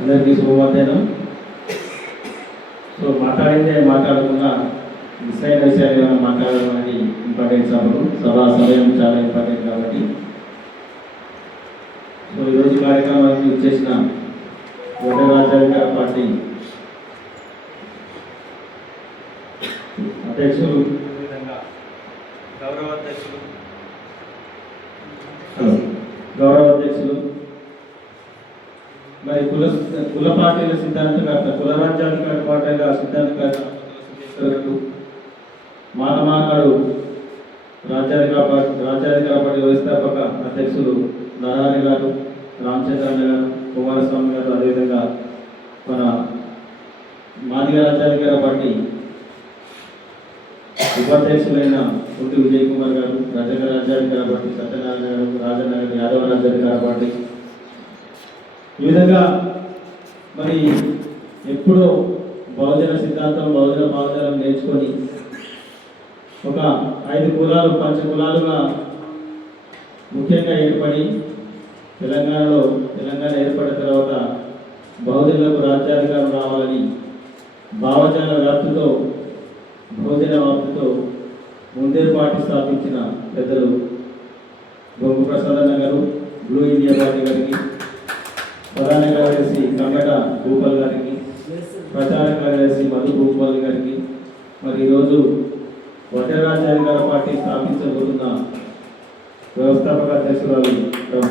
అందరికీ శుభమధ్యాహ్నం. సో మాట్లాడిందే మాట్లాడకుండా మిస్ అయిన విషయాలు ఏమైనా మాట్లాడడం అనేది ఇంపార్టెంట్ సభా సమయం చాలా ఇంపార్టెంట్ కాబట్టి సో ఈరోజు కార్యక్రమానికి వచ్చేసిన రాజ్యాధికార పార్టీ అధ్యక్షులు, గౌరవ అధ్యక్షులు మరి కుల పార్టీల సిద్ధాంతకర్త, కుల రాజ్యాధికార పార్టీల సిద్ధాంతకర్త మానమానాడు రాజ్యాధికార పార్టీ వ్యవస్థాపక అధ్యక్షులు నరహరి గారు, రామచంద్రన్న గారు, కుమారస్వామి గారు, అదేవిధంగా మన మాదిగ రాజ్యాధికార పార్టీ ఉపాధ్యక్షులైన పుట్టి విజయ్ కుమార్ గారు, రజక రాజ్యాధికార పార్టీ సత్యనారాయణ గారు, రాజన్న గారు, యాదవ రాజ్యాధికార పార్టీ, ఈ విధంగా మరి ఎప్పుడో బహుజన సిద్ధాంతం, బహుజన భావజాలం నేర్చుకొని ఒక 5 కులాలు, పంచకులాలుగా ముఖ్యంగా ఏర్పడి తెలంగాణ ఏర్పడిన తర్వాత బహుజనులకు రాజ్యాధికారం రావాలని భావజాల వ్యాప్తితో, బహుజన వ్యాప్తితో ముందే పార్టీ స్థాపించిన పెద్దలు బొంగు ప్రసాదన్న గారు, బ్లూ ఇండియా పార్టీ గారికి, ప్రధాన కార్యదర్శి కంగట భూపాల్ గారికి, ప్రచార కార్యదర్శి మధు భూపాల్ గారికి, మరి ఈరోజు ఒంటరి రాజ్యాధికార పార్టీ స్థాపించబోతున్న వ్యవస్థాపక అధ్యక్షురాలు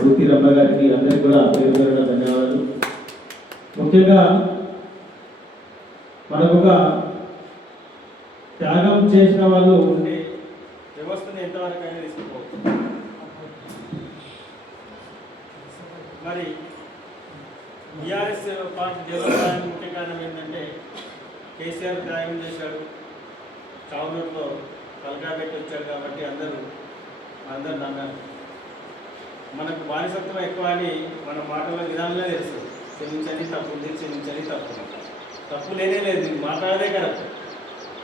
వృత్తి రమ్మ గారికి, అందరికీ కూడా పేరు పేరున ధన్యవాదాలు. ముఖ్యంగా మనకు ఒక త్యాగం చేసిన వాళ్ళు ఉంటే వ్యవస్థను ఎంతవరకు అయినా తీసుకుపోవచ్చు. మరి టీఆర్ఎస్ పార్టీ డెవలప్ ముఖ్య కారణం ఏంటంటే కేసీఆర్ త్యాగం చేశాడు, చావునూరులో తలకాయ పెట్టి వచ్చాడు కాబట్టి అందరూ నమ్మారు. మనకు బానిసత్వం ఎక్కువ అని మన మాటల విధానంలో తెలుస్తుంది. క్షమించని తప్పు ఉంది, క్షమించని తప్పు లేనే లేదు, మీకు మాట్లాడదే కరెక్ట్.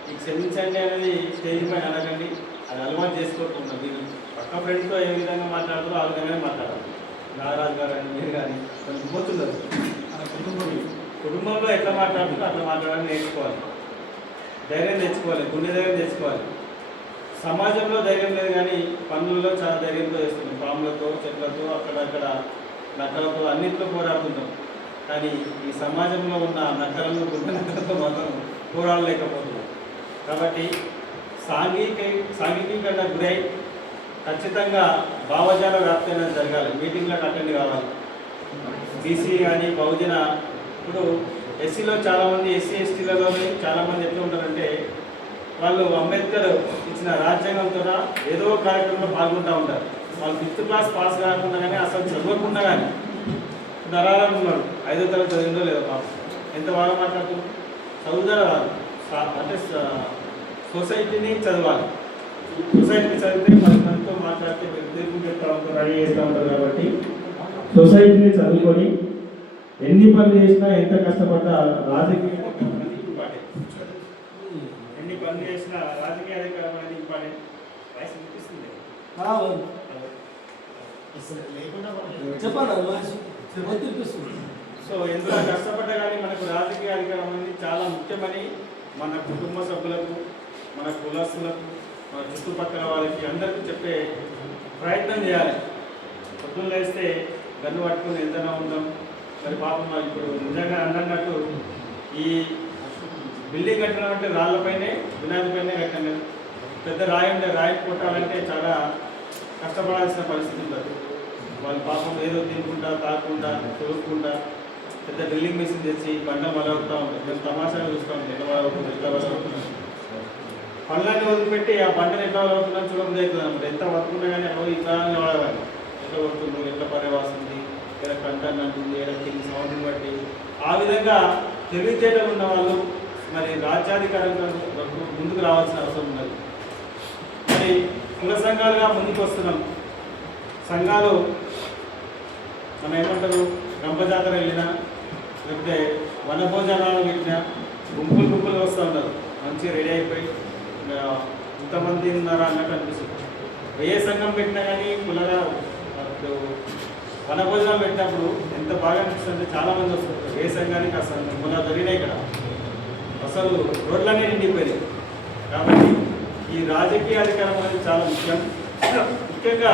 మీకు క్షమించండి అనేది స్టేజ్ పైన అనకండి, అది అలవాటు చేసుకోకుండా మీరు పక్క ఫ్రెండ్స్తో ఏ విధంగా మాట్లాడుతారో ఆ విధంగానే మాట్లాడాలి. నాగరాజు గారు అని మీరు కానీ కొంచెం పోతున్నారు. కుటుంబంలో ఎట్లా మాట్లాడుతుందో అట్లా మాట్లాడాలని నేర్చుకోవాలి, ధైర్యం తెచ్చుకోవాలి, గుండె ధైర్యం తెచ్చుకోవాలి. సమాజంలో ధైర్యం లేదు కానీ పనులలో చాలా ధైర్యంతో చేస్తున్నాం. పాములతో, చెట్లతో, అక్కడక్కడ నక్కలతో, అన్నింటితో పోరాడుతున్నాం. కానీ ఈ సమాజంలో ఉన్న నక్కలను, గుండె నక్కలతో మాత్రం పోరాడలేకపోతున్నాం. కాబట్టి సాంఘికీకరణ గురై ఖచ్చితంగా భావజాల వ్యాప్తి అనేది జరగాలి. మీటింగ్లకు అటెండ్ కావాలి. బీసీ కానీ బహుజన, ఇప్పుడు ఎస్సీలో చాలామంది, ఎస్సీ ఎస్టీలలో చాలామంది ఎట్లా ఉంటారంటే వాళ్ళు అంబేద్కర్ ఇచ్చిన రాజ్యాంగంతో ఏదో కార్యక్రమంలో పాల్గొంటూ ఉంటారు. వాళ్ళు 5th క్లాస్ పాస్ కాకుండా కానీ, అసలు చదవకుండా కానీ నరాలను ఉన్నారు. 5వ తరగతి చదివిందో లేదో పాపం, ఎంత బాగా మాట్లాడుతున్నారు. చదువుతారా వాళ్ళు అంటే సొసైటీని చదవాలి. సొసైటీని చదివితే మనతో మాట్లాడితే చెప్తా ఉంటారు, రెడీ చేస్తూ ఉంటారు. కాబట్టి సొసైటీని చదువుకొని ఎన్ని పనులు చేసినా, ఎంత కష్టపడ్డా రాజకీయ ఎన్ని పనులు చేసినా రాజకీయ అధికారం అనేది ఇంపార్టెంట్. వయసు అనిపిస్తుంది సో ఎందులో కష్టపడ్డా కానీ మనకు రాజకీయ అధికారం అనేది చాలా ముఖ్యమని మన కుటుంబ సభ్యులకు, మన కులస్తులకు, మన చుట్టుపక్కల వాళ్ళకి అందరికీ చెప్పే ప్రయత్నం చేయాలి. పొద్దున్న లేస్తే గన్ను పట్టుకుని ఎంతనా ఉంటాం. మరి పాపం ఇప్పుడు నిజంగా అన్నట్టు ఈ బిల్డింగ్ కట్టడం అంటే రాళ్ళపైనే, వినాదిపైనే కట్టండి. పెద్ద రాయి కొట్టాలంటే చాలా కష్టపడాల్సిన పరిస్థితి ఉంటుంది. వాళ్ళు పాపం ఏదో తినుకుంటా, తాకుండా, చూసుకుంటా పెద్ద డ్రిల్లింగ్ మెషిన్ తెచ్చి బండ మొదలవుతూ ఉంటాయి. మేము తమాషాగా చూస్తూ ఉంటాం, ఎట్లా మొదలవుతుంది, ఎట్లా వదులుతున్నాం. పనులన్నీ వదిలిపెట్టి ఆ బండను ఎట్లా వదులుతున్నాం చూడకుండా అవుతుంది అనమాట. ఎంత వదులుకున్నా కానీ అవి ఇట్లా వాడవాలి. ఎట్లా వదులుతుంది, ఎట్లా పర్యవాస్తుంది, ఏదో కంటెంట్ అంటుంది, ఏదో కింది సౌండ్ని బట్టి ఆ విధంగా తెలివితేటలు ఉన్న వాళ్ళు మరి రాజ్యాధికారంగా ముందుకు రావాల్సిన అవసరం ఉన్నది. మరి కుల సంఘాలుగా ముందుకు వస్తున్నాం. సంఘాలు మనం ఏమంటారు, గంపజాతర వెళ్ళినా లేకపోతే వనభోజనాలు పెట్టినా గుంపులు వస్తూ ఉన్నారు. మంచిగా రెడీ అయిపోయి ఇంతమంది ఉన్నారా అన్నట్టు అనిపిస్తుంది. ఏ సంఘం పెట్టినా కానీ కులగా వనభోజనాలు పెట్టినప్పుడు ఎంత బాగా అనిపిస్తుంది. చాలామంది వస్తారు ఏ సంఘానికి అసలు మొన్న జరిగినాయి ఇక్కడ అసలు రోడ్లనే నిండిపోయినాయి. కాబట్టి ఈ రాజకీయ అధికారం అనేది చాలా ముఖ్యం. ముఖ్యంగా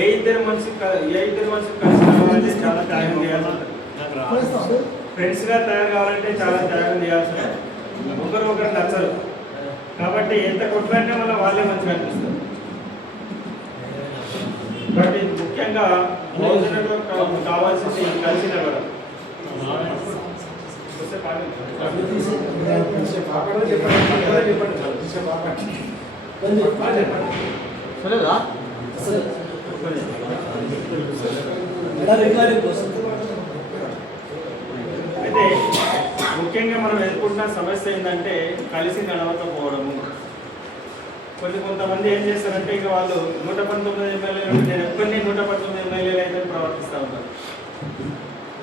ఏ ఇద్దరు మనిషి కలిసి రావాలంటే చాలా త్యాగం చేయాల్సి ఉంటుంది. ఫ్రెండ్స్గా తయారు కావాలంటే చాలా త్యాగం చేయాల్సి ఉంటుంది. ఒకరు నచ్చరు. కాబట్టి ఎంత కొట్లాడినా వల్ల వాళ్ళే మంచిగా అనిపిస్తారు. కాబట్టి ముఖ్యంగా బహుజనులకు కావాల్సింది కలిసి నడవడం. అయితే ముఖ్యంగా మనం ఎదుర్కొంటున్న సమస్య ఏంటంటే కలిసి నడవకపోవడము. కొంతమంది ఏం చేస్తారంటే ఇక వాళ్ళు 119 ఎమ్మెల్యేలు నేను ఎప్పటినీ 119 ఎమ్మెల్యేలు అయితే ప్రవర్తిస్తూ ఉంటారు.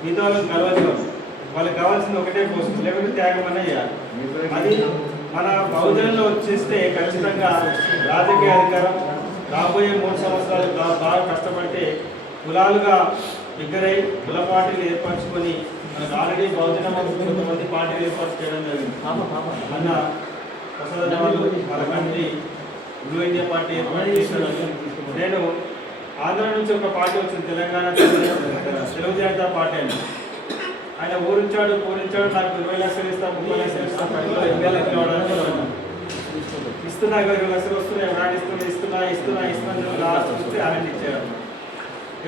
మిగతా వాళ్ళకి కలవదు. వాళ్ళకి కావాల్సింది ఒకటే పోస్ట్, లేకపోతే త్యాగం అనే చేయాలి. అది మన బహుజనంలో వచ్చేస్తే ఖచ్చితంగా రాజకీయ అధికారం రాబోయే 3 సంవత్సరాలు బాగా కష్టపడితే కులాలుగా దగ్గరై కుల పార్టీలు ఏర్పరచుకొని మనకు ఆల్రెడీ బహుజన కొంతమంది పార్టీలు ఏర్పాటు చేయడం జరిగింది. అన్న ప్రసాద్ వాళ్ళు వాళ్ళ కంట్రీ బ్లూ ఇండియా పార్టీ ఏర్పాటు చేశారు. నేను ఆంధ్ర నుంచి ఒక పార్టీ వచ్చింది, తెలంగాణ తెలుగు జనతా పార్టీ అని. ఆయన ఊరించాడు నాకు 20 లక్షలు ఇస్తా, 30 లక్షలు ఇస్తా, 10 ఎమ్మెల్యేలు కావడానికి ఇస్తున్నా, 20 లక్షలు వస్తున్నాయి, ఇస్తున్నా లాస్ట్ వస్తే ఆయన ఇచ్చారు.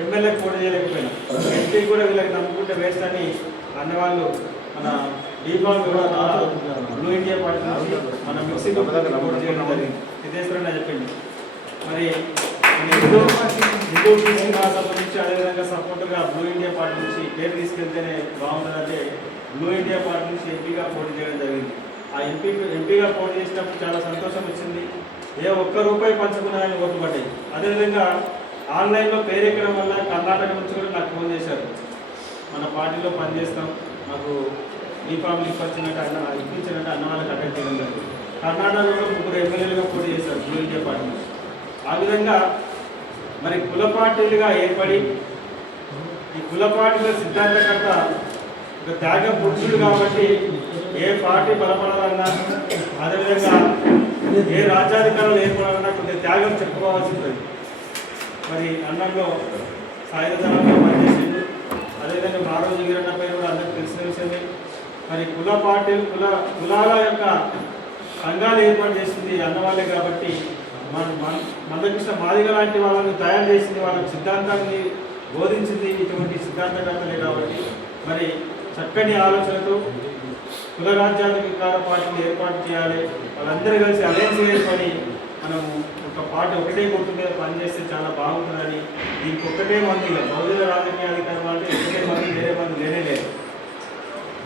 ఎమ్మెల్యేకి పోటీ చేయలేకపోయినా, ఎంపీ కూడా వీళ్ళకి నమ్ముకుంటే వేస్ట్ అని అన్నవాళ్ళు మన దీపావళి కూడా బ్లూ ఇండియా పార్టీ నుంచి మన మిక్సీలో పోటీ చేయడం జరిగింది. సిద్ధేశ్వరన్న చెప్పింది. మరి హిందూ మహాసభ నుంచి అదేవిధంగా సపోర్ట్గా బ్లూ ఇండియా పార్టీ నుంచి పేరు తీసుకెళ్తేనే బాగుంటుందంటే బ్లూ ఇండియా పార్టీ నుంచి ఎంపీగా పోటీ చేయడం జరిగింది. ఆ ఎంపీగా పోటీ చేసినప్పుడు చాలా సంతోషం వచ్చింది. ఏ ఒక్క రూపాయి పంచుకున్నారని ఓటు పడ్డాయి. అదేవిధంగా ఆన్లైన్లో పేరు ఎక్కడం వల్ల కర్ణాటక నుంచి కూడా నాకు ఫోన్ చేశారు. మన పార్టీలో పనిచేస్తాం, మాకు దీపావళి ఇప్పించినట్టు అన్న వాళ్ళకి అటెండ్ చేయడం జరిగింది. కర్ణాటకలో 3 ఎమ్మెల్యేలుగా పోటీ చేశారు బ్లూ ఇండియా పార్టీ. ఆ విధంగా మరి కుల పార్టీలుగా ఏర్పడి ఈ కుల పార్టీల సిద్ధాంతకర్త ఒక త్యాగ పురుషుడు కాబట్టి ఏ పార్టీ బలపడాలన్నా అదేవిధంగా ఏ రాజ్యాధికారులు ఏర్పడాలన్నా కొద్దిగా త్యాగం చెప్పుకోవాల్సి ఉంటుంది. మరి అన్నంలో సాయుధనంలో పనిచేసింది. అదేవిధంగా మారోజు గిరన్న పేరు కూడా అందరికీ తెలిసిన విషయమే. మరి కుల పార్టీలు కులాల యొక్క సంఘాలు ఏర్పాటు చేసింది అన్నవాళ్ళే కాబట్టి మందకృష్ణ మాదిగ లాంటి వాళ్ళని తయారు చేసింది, వాళ్ళకి సిద్ధాంతాన్ని బోధించింది ఇటువంటి సిద్ధాంతకర్తలే కాబట్టి మరి చక్కని ఆలోచనతో కుల రాజ్యాధికార పార్టీని ఏర్పాటు చేయాలి. వాళ్ళందరూ కలిసి అలయన్స్ ఏర్పడి మనము ఒక పార్టీ ఒకటే గుర్తు మీద పనిచేస్తే చాలా బాగుంటుందని, దీనికి ఒక్కటే మంది బహుజన రాజకీయ అధికారం అంటే ఒకటే మంది, వేరే మంది లేనేలేదు.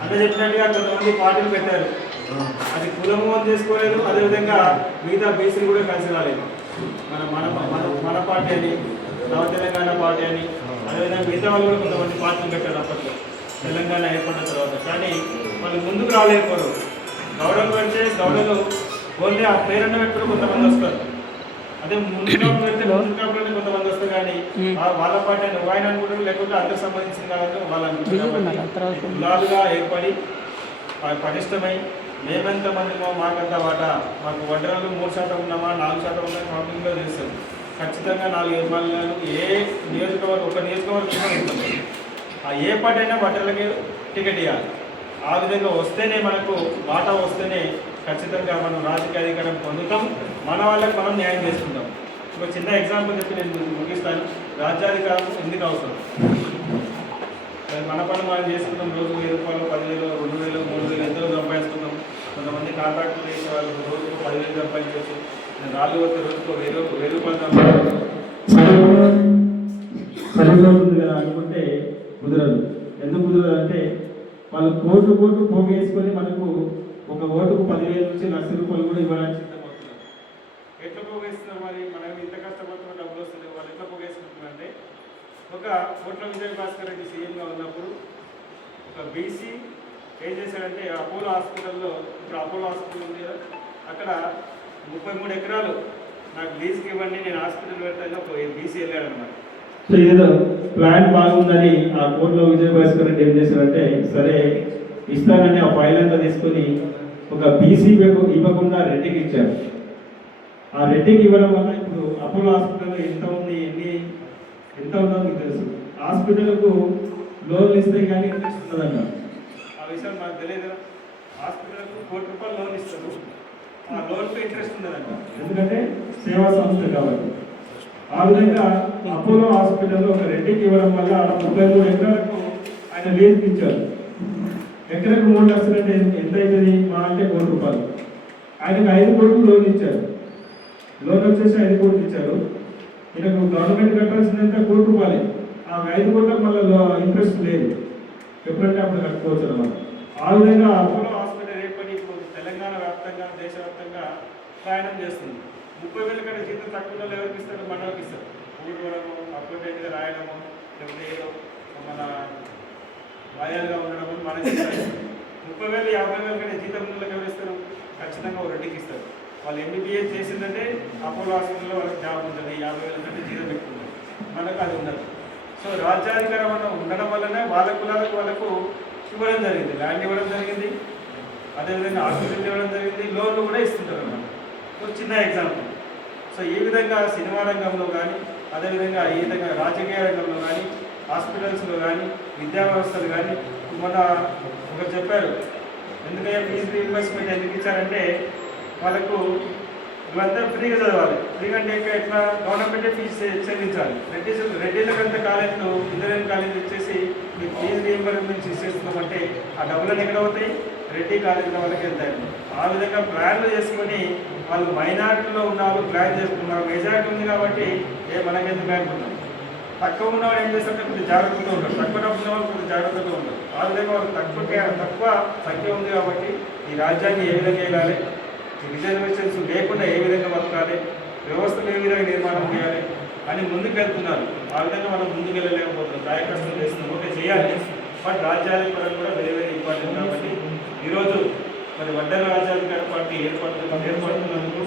అన్న చెప్పినట్టుగా కొంతమంది పార్టీలు పెట్టారు, అది కులము అని చేసుకోలేదు. అదేవిధంగా మిగతా బీసీలు కూడా కలిసి రాలేదు. మన పార్టీ అని, నవ తెలంగాణ పార్టీ అని, అదేవిధంగా మిగతా వాళ్ళు కూడా కొంతమంది పార్టీలు పెట్టారు అప్పట్లో తెలంగాణ ఏర్పడిన తర్వాత. కానీ వాళ్ళు ముందుకు రాలేకపోరు. గౌడలు పెడితే గౌడలు ఓన్లీ ఆ పేరన్న పెట్టుకుని కొంతమంది వస్తారు. అదే ముందు కాపులు పెడితే ముందు కాపులోనే కొంతమంది వస్తారు. కానీ వాళ్ళ పార్టీ అని ఆయన అనుకుంటారు, లేకపోతే అందరికి సంబంధించింది కాబట్టి వాళ్ళు అనుకుంటారు. కులాలుగా ఏర్పడి పటిష్టమై మేమెంతమందిమో మాకంత వాటా, మాకు వడ్డరలు 3% ఉన్నామా 4% ఉన్నా కౌంటింగ్లో తెలుస్తుంది. ఖచ్చితంగా 4 ఎమ్మెల్యేలు ఏ నియోజకవర్గం ఒక నియోజకవర్గంలో ఉంటుంది. ఆ ఏ పార్టీ అయినా వడ్డర్లకి టికెట్ ఇవ్వాలి. ఆ విధంగా వస్తేనే మనకు వాటా వస్తేనే ఖచ్చితంగా మనం రాజకీయ అధికారం పొందుతాం, మన వాళ్ళకి మనం న్యాయం చేసుకుంటాం. ఒక చిన్న ఎగ్జాంపుల్ చెప్పి నేను ముగిస్తాను. రాజ్యాధికారం ఎందుకు అవసరం? మన పని మనం చేసుకుంటాం. రోజు 1000 రూపాయలు, 10,000, 2,000, 3,000 ఎంతో సంపాదించుకుంటాం. కొంతమంది కాంట్రాక్టులు చేసే వాళ్ళు రోజుకు 10,000 సంపాదించవచ్చు. నేను రాళ్ళు వస్తే రోజుకు 1,000 రూపాయలు సంపాదించవచ్చు కదా అనుకుంటే కుదరదు. ఎందుకు కుదరదు అంటే వాళ్ళు కోట్లు పోగేసుకొని మనకు ఒక ఓటుకు 10,000 నుంచి 1,00,000 రూపాయలు కూడా ఇవ్వడానికి సిద్ధమవుతున్నారు. ఎట్లా పోగేస్తున్నారు? మరి మనం ఇంత కష్టపడుతున్న డబ్బులు వస్తుంది, వాళ్ళు ఎట్లా పోగేసుకుంటున్నారంటే, ఒక కోట్ల విజయ భాస్కర్ రెడ్డి సీఎంగా ఉన్నప్పుడు ఒక బీసీ ఏం చేశాడంటే అపోలో హాస్పిటల్లో, ఇప్పుడు అపోలో హాస్పిటల్ ఉంది కదా, అక్కడ 33 ఎకరాలు నాకు లీజుకి ఇవ్వండి, నేను హాస్పిటల్ పెడతాను ఒక బీసీ వెళ్ళాడనమాట. సో ఏదో ప్లాన్ బాగుందని ఆ కోర్టులో విజయభాస్కర్ రెడ్డి ఏం చేశారంటే సరే ఇస్తానని ఆ ఫైల్ అంతా తీసుకొని ఒక బీసీ ఇవ్వకుండా రెడ్డికి ఇచ్చారు. ఆ రెడ్డికి ఇవ్వడం వల్ల ఇప్పుడు అపోలో హాస్పిటల్లో ఎంత ఉందో మీకు తెలుసు. హాస్పిటల్కు లోన్లు ఇస్తే కానీ ఇంట్రెస్ట్ ఉన్నదంట. ఆ విషయం మాకు తెలియదు. హాస్పిటల్కు ₹1,00,00,000 లోన్ ఇస్తారు, ఆ లోన్కు ఇంట్రెస్ట్ ఉన్నదంట, ఎందుకంటే సేవా సంస్థ కాబట్టి. ఆ విధంగా అపోలో హాస్పిటల్లో ఒక రెడ్డికి ఇవ్వడం వల్ల 33 ఎకరాలకు ఆయన లీజుకి ఇచ్చారు. ఎకరకు 3 లక్షలు అంటే ఎంత అవుతుంది? మా అంటే ₹1,00,00,000. ఆయనకు 5 కోట్లు లోన్ ఇచ్చారు. లోన్ వచ్చేసి 5 కోట్లు ఇచ్చారు. ఈయనకు గవర్నమెంట్ కట్టాల్సిందంత ₹1,00,00,000. ఆ 5 కోట్లకు మళ్ళీ ఇంట్రెస్ట్ లేదు, ఎప్పుడంటే అప్పుడు కట్టుకోవచ్చు అన్నమాట. ఆ విధంగా అపోలో హాస్పిటల్ ఏర్పడి ఇప్పుడు తెలంగాణ వ్యాప్తంగా దేశవ్యాప్తంగా ప్రయాణం చేస్తుంది. 30,000 కంటే జీతం తక్కువ ఎవరికి ఇస్తారు? మండలికి ఇస్తారు. ఊరుకోవడము, అప్డేట్గా రాయడము, లేకపోతే ఏదో మన రాయాలుగా ఉండడము మనకి 30,000 50,000 కంటే జీతం ఉన్నలకు ఎవరు ఇస్తారు? ఖచ్చితంగా ఒక రెడ్డికి ఇస్తారు. వాళ్ళు MBBS చేసిందంటే అపోలో హాస్పిటల్లో వాళ్ళకి జాబ్ ఉంటుంది, 50,000 కంటే జీతం పెట్టుకుంటారు. మనకు అది ఉండదు. సో రాజ్యాధికారం ఉండడం వల్లనే వాళ్ళ కులాలకు వాళ్ళకు ఇవ్వడం జరిగింది, ల్యాండ్ ఇవ్వడం జరిగింది, అదేవిధంగా హాస్పిటల్ ఇవ్వడం జరిగింది, లోన్లు కూడా ఇస్తుంటారు అన్నమాట. సో చిన్న ఎగ్జాంపుల్. సో ఈ విధంగా సినిమా రంగంలో కానీ, అదేవిధంగా ఈ విధంగా రాజకీయ రంగంలో కానీ, హాస్పిటల్స్లో కానీ, విద్యా వ్యవస్థలు కానీ, మన ఒకరు చెప్పారు ఎందుకంటే ఫీజు రీఇంబర్స్మెంట్ ఎందుకు ఇచ్చారంటే వాళ్ళకు ఇవంతా ఫ్రీగా చదవాలి. ఫ్రీగా అంటే ఎట్లా? గవర్నమెంటే ఫీజు చెల్లించాలి. రెడ్డిలకంతా కాలేజీలో ఇంజనీరింగ్ కాలేజీ ఇచ్చేసి మీకు ఫీజు రీఇంబర్స్మెంట్ ఇచ్చేస్తున్నామంటే ఆ డబ్బులను ఎక్కడ అవుతాయి? రెడ్డి కాలేజీల వాళ్ళకి వెళ్తాయి. ఆ విధంగా ప్లాన్లు చేసుకొని వాళ్ళు మైనారిటీలో ఉన్న వాళ్ళు ప్లాన్ చేసుకున్నారు. మెజారిటీ ఉంది కాబట్టి మనకెందుకు అనుకుంటాం. తక్కువ ఉన్నవాడు ఏం చేస్తారంటే కొంచెం జాగ్రత్తగా ఉంటారు, తక్కువ డబ్బు ఉన్న వాళ్ళు కొంచెం జాగ్రత్తగా ఉంటారు. ఆ విధంగా వాళ్ళు తక్కువ సంఖ్య ఉంది కాబట్టి ఈ రాజ్యాన్ని ఏ విధంగా వెళ్ళాలి, రిజర్వేషన్స్ లేకుండా ఏ విధంగా బతకాలి, వ్యవస్థలు ఏ విధంగా నిర్మాణం చేయాలి అని ముందుకు వెళ్తున్నారు. ఆ విధంగా మనం ముందుకు వెళ్ళలేకపోతున్నాం. కార్యకర్తలు చేస్తున్నాం, ఓకే చేయాలి, బట్ రాజ్యాధికారం కూడా వేరే వేరే ఇంపార్టెంట్. కాబట్టి ఈరోజు మరి వడ్డెర రాజ్యాధికార పార్టీ ఏర్పడుతున్నందుకు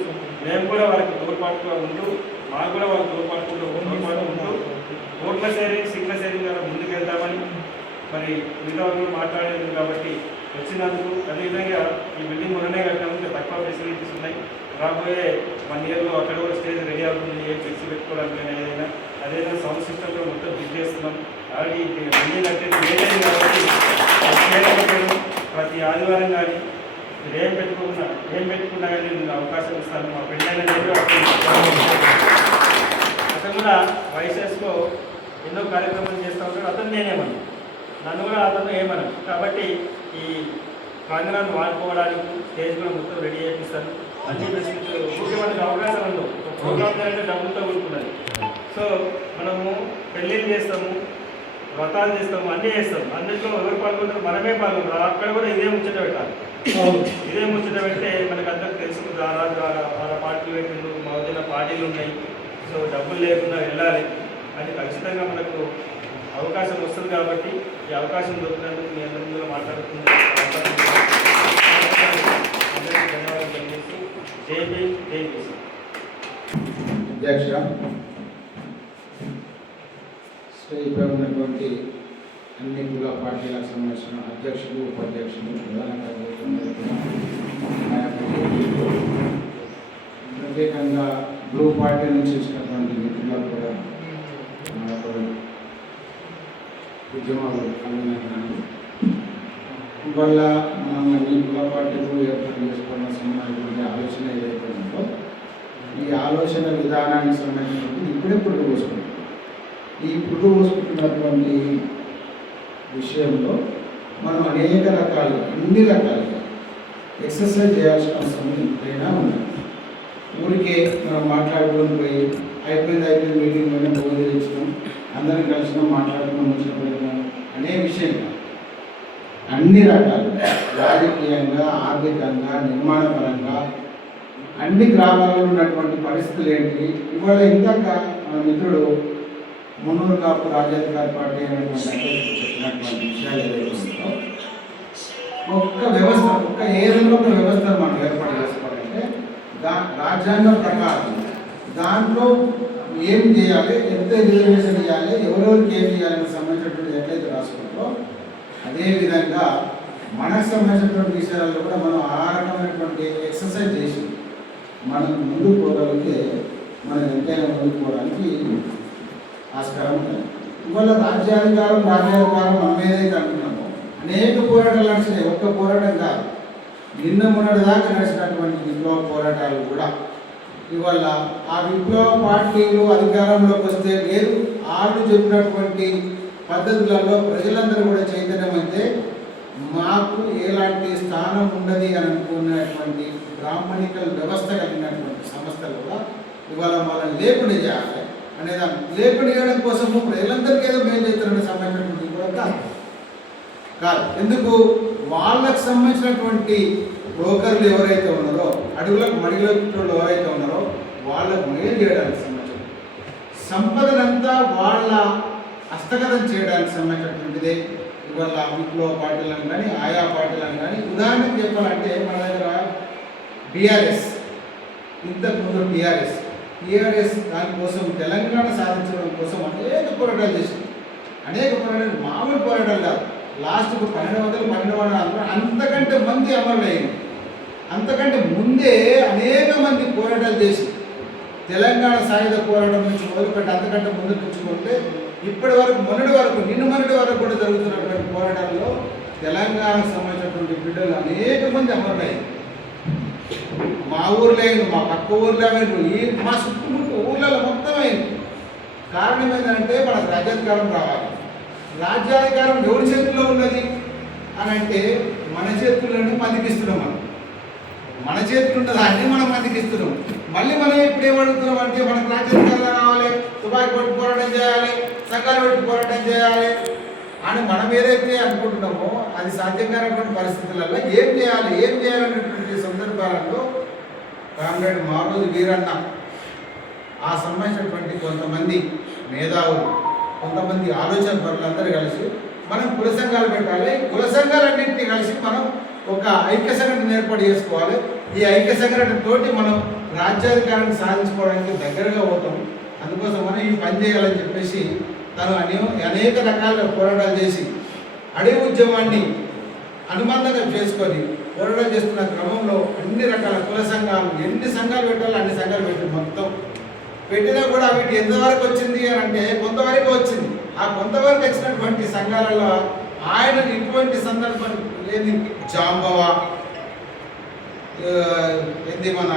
మేము కూడా వారికి తోడ్పాటుగా ఉంటూ, మాకు కూడా వారికి తోడ్పాటు ఉంటూ ఓట్ల షేరింగ్, సిగ్ల షేరింగ్ ద్వారా ముందుకు వెళ్తామని మరి మిగతా వాళ్ళు మాట్లాడలేదు కాబట్టి వచ్చినందుకు. అదేవిధంగా ఈ బిల్డింగ్ మొన్ననే కట్టినందుకు తక్కువ ఫెసిలిటీస్ ఉన్నాయి. రాబోయే 1 ఇయర్లో అక్కడ కూడా స్టేజ్ రెడీ అవుతుంది, ఏ ఫ్లెక్సీ పెట్టుకోవడానికి ఏదైనా. అదేవిధంగా సౌండ్ సిస్టమ్ కూడా మొత్తం బిల్ చేస్తున్నాం. ఆల్రెడీ బిల్డింగ్ కట్టేది లేదని కాబట్టి ప్రతి ఆదివారం కానీ మీరు ఏం పెట్టుకున్నా కానీ నేను అవకాశం ఇస్తాను. మా పెళ్ళైన అతను కూడా వైసెస్లో ఎన్నో కార్యక్రమాలు చేస్తూ ఉంటాడు. అతను నేనేమన్నా, నన్ను కూడా అతను ఏమన్నాను. కాబట్టి ఈ ప్రాంగణాన్ని వాడుకోవడానికి స్టేజ్ కూడా మొత్తం రెడీ చేపిస్తాను. అన్ని ఫెసిలిటీలు ఊరికే మనకు అవకాశం ఉండవు. ప్రోగ్రామ్ చేయాలంటే డబ్బులతో కూడుకున్నది. సో మనము పెళ్ళిళ్ళు చేస్తాము, వ్రతాలు చేస్తాము, అన్నీ చేస్తాం. అన్నింటిలో ఎవరు పాల్గొంటారు? మనమే పాల్గొంటారు. అక్కడ కూడా ఇదే ముచ్చట పెట్టాలి. ఇదే ముచ్చట పెడితే మనకు అందరికి తెలుసు. వాళ్ళ పార్టీలు పెట్టిండు, మా వదిన పార్టీలు ఉన్నాయి, సో డబ్బులు లేకుండా వెళ్ళాలి అని ఖచ్చితంగా మనకు అవకాశం వస్తుంది. కాబట్టి ఈ అవకాశం దొరికినందుకు మీ అందరి ముందు మాట్లాడుతున్న ధన్యవాదాలు తెలియజేసి జై భీమ్, జై బీసీ. అధ్యక్ష, స్టేజ్పై ఉన్నటువంటి అన్ని కుల పార్టీలకు సంబంధించిన అధ్యక్షులు, ఉపాధ్యక్షులు, ప్రధాన కార్యదర్శులు, ప్రత్యేకంగా బ్లూ పార్టీ నుంచి వచ్చినటువంటి మిత్రులకు కూడా ఉద్యమాలు అభినందనలు. వల్ల మనం ఈ కుల పార్టీలు ఏర్పాటు చేసుకున్న సంబంధించిన ఆలోచన ఏదైతే ఉందో ఈ ఆలోచన విధానానికి సంబంధించినటువంటి ఇప్పుడే పుట్టు పోసుకుంటాం. ఈ పుట్టు పోసుకుంటున్నటువంటి విషయంలో మనం అనేక రకాలుగా, అన్ని రకాలుగా ఎక్సర్సైజ్ చేయాల్సిన అవసరం ఎంతైనా ఉంది. ఊరికే మనం మాట్లాడుకొని పోయి అయిపోయింది మీటింగ్ పోయినా భోజనం తెచ్చినాం, అందరం కలిసినాం, మాట్లాడుకున్నాం, వచ్చిన అనే విషయం అన్ని రకాలుగా రాజకీయంగా, ఆర్థికంగా, నిర్మాణపరంగా అన్ని గ్రామాల్లో ఉన్నటువంటి పరిస్థితులు ఏంటి. ఇవాళ ఇందాక మన మిత్రుడు మున్నూరు కాపు రాజ్యాధికార పార్టీ అనేటువంటి చెప్పినటువంటి విషయాలు ఏదైతే ఉందో ఒక్క వ్యవస్థ, ఏదైనా ఒక వ్యవస్థను మనం ఏర్పాటు చేసుకోవాలంటే రాజ్యాంగం ప్రకారం దాంట్లో ఏం చేయాలి, ఎంత రిజర్వేషన్ ఇవ్వాలి, ఎవరెవరికి ఏం చేయాలని సంబంధించినటువంటి ఎట్లయితే రాసుకుంటారో అదేవిధంగా మనకు సంబంధించినటువంటి విషయాల్లో కూడా మనం ఆ రకమైనటువంటి ఎక్సర్సైజ్ చేసి మనం ముందుకు పోగలిగితే మనం ఎంతైనా ముందుకు పోవడానికి ఆస్కారం ఉంటుంది. ఇవాళ రాజ్యాధికారం మనం ఏదైతే అంటున్నామో అనేక పోరాటాలు నడిచినాయి. ఒక్క పోరాటం కాదు, నిన్న మొన్నటి దాకా నడిచినటువంటి విప్లవ పోరాటాలు కూడా ఇవాళ ఆ విప్లవ పార్టీలు అధికారంలోకి వస్తే లేదు వాళ్ళు చెప్పినటువంటి పద్ధతులలో ప్రజలందరూ కూడా చైతన్యం అయితే మాకు ఎలాంటి స్థానం ఉండదు అని అనుకున్నటువంటి బ్రాహ్మణికల్ వ్యవస్థ కలిగినటువంటి సంస్థలు కూడా ఇవాళ వాళ్ళని లేకుండా చేయాలి అనేదాన్ని లేకుండా చేయడం కోసము ప్రజలందరికీ ఏదో మేలు చేస్తారని సంబంధించినటువంటి కూడా కాదు. ఎందుకు వాళ్ళకు సంబంధించినటువంటి బ్రోకర్లు ఎవరైతే ఉన్నారో, అడుగులకు మడిగలకు ఎవరైతే ఉన్నారో వాళ్ళకు మేలు చేయడానికి సంబంధించిన సంపదనంతా వాళ్ళ హస్తగతం చేయడానికి సంబంధించినటువంటిదే ఇవాళ విప్లవ పార్టీలను కానీ ఆయా పార్టీలను కానీ. ఉదాహరణకు చెప్పాలంటే మన దగ్గర బీఆర్ఎస్, ఇంతకుముందు టీఆర్ఎస్ దానికోసం తెలంగాణ సాధించడం కోసం అనేక పోరాటాలు చేసింది. అనేక పోరాటాలు మామూలు పోరాటాలు కాదు. లాస్ట్కు 1200 అంతకంటే మంది అమరులయ్యింది. అంతకంటే ముందే అనేక మంది పోరాటాలు చేసి తెలంగాణ సాయుధ పోరాటం నుంచి మొదలుపెట్టి అంతకంటే ముందు తెచ్చుకుంటే ఇప్పటి వరకు మొన్నటి వరకు కూడా జరుగుతున్నటువంటి పోరాటాల్లో తెలంగాణకు సంబంధించినటువంటి బిడ్డలు అనేక మంది అమరులయ్యారు. మా ఊర్లో అయింది, మా పక్క ఊర్లో అయింది, మా చుట్టుముట్టు ఊర్లలో మొత్తం అయింది. కారణం ఏంటంటే మనకు రాజ్యాధికారం రావాలి. రాజ్యాధికారం ఎవరి చేతుల్లో ఉన్నది అని అంటే మన చేతుల్లోనే మందికిస్తున్నాం. మన చేతులు ఉన్నదాన్ని మనం మందికిస్తున్నాం. మళ్ళీ మనం ఇప్పుడు ఏమడుగుతున్నాం అంటే మనకు రాజ్యాధికారం రావాలి, తుపాకీ పెట్టి పోరాటం చేయాలి, సంఘాలు పెట్టి పోరాటం చేయాలి అని మనం ఏదైతే అనుకుంటున్నామో అది సాధ్యం కానటువంటి పరిస్థితులలో ఏం చేయాలనేటువంటి సందర్భాలలో కామ్రేడ్ మారోజు వీరన్న ఆ సంబంధించినటువంటి కొంతమంది మేధావులు, కొంతమంది ఆలోచన పరులందరూ కలిసి మనం కుల సంఘాలు పెట్టాలి. కుల సంఘాలన్నింటినీ కలిసి మనం ఒక ఐక్య సంఘటన ఏర్పాటు చేసుకోవాలి. ఈ ఐక్య సంఘటనతోటి మనం రాజ్యాధికారాన్ని సాధించుకోవడానికి దగ్గరగా పోతాం. అందుకోసం మనం ఈ పని చేయాలని చెప్పేసి తను అనేక రకాల పోరాటాలు చేసి అడవి ఉద్యమాన్ని అనుబంధంగా చేసుకొని పోరాటం చేస్తున్న క్రమంలో అన్ని రకాల కుల సంఘాలు, ఎన్ని సంఘాలు పెట్టాలో అన్ని సంఘాలు పెట్టి మొత్తం పెట్టినా కూడా వీటి ఎంతవరకు వచ్చింది అని అంటే కొంతవరకు వచ్చింది. ఆ కొంతవరకు వచ్చినటువంటి సంఘాలలో ఆయన ఇటువంటి సందర్భం లేని జాంబవ ఏంది మన